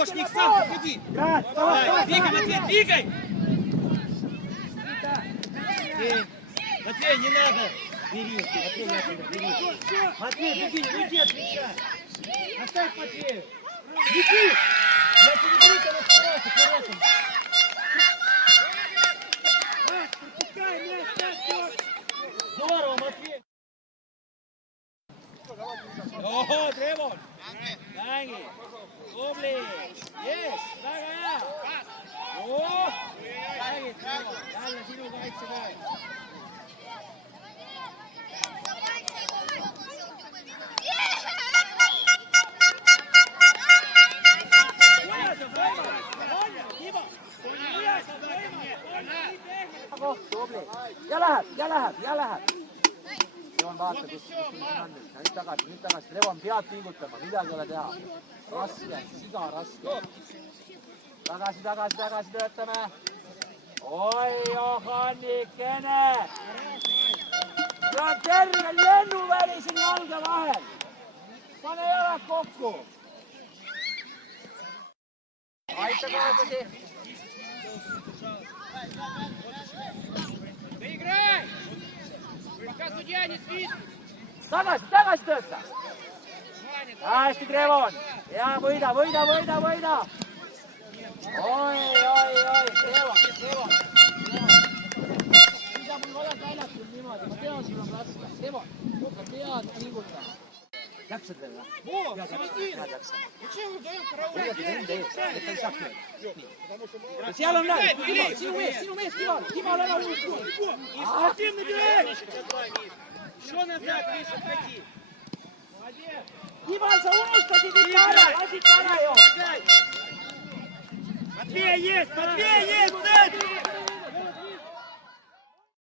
помощник, сам заходи. Давай, двигай, Матвей, двигай. Матвей, не надо. Бери, Матвей, бери. Матвей, беги, уйди от мяча. Оставь Матвею. Беги. Я тебе говорю, там воротам. Здорово, Матвей. Ого, Тревон. Danke. Obli. Yes. Daga. Oh. Danke, Trevor. Dale, si no vai se vai. Ja läheb. Levon vaata, kus on. Nüüd tagasi. Levon peab pingutama, midagi ei ole teha. Raske, siga raske. Tagasi töötame. Oi, Johannikene! See on terve lennuväli siin jalge vahel. Pane jalad kokku. Aita kaotasi. Играй! Пока судья не свистнет. Tagasi tööta. Hästi, Trevon. Ja võida. Oi, Trevon. Mida mul oled väljakul niimoodi? Ma tean, siin on raske. Trevon, sa pead pingutama. Täpselt veel, või? Seal on näed, sinu mees, Kival, ära uudku. Активный бег! Еще назад, Миша, ходи. Kival, sa unustasid ikka ära, lasid ära ju. Матвей есть, Матвей есть!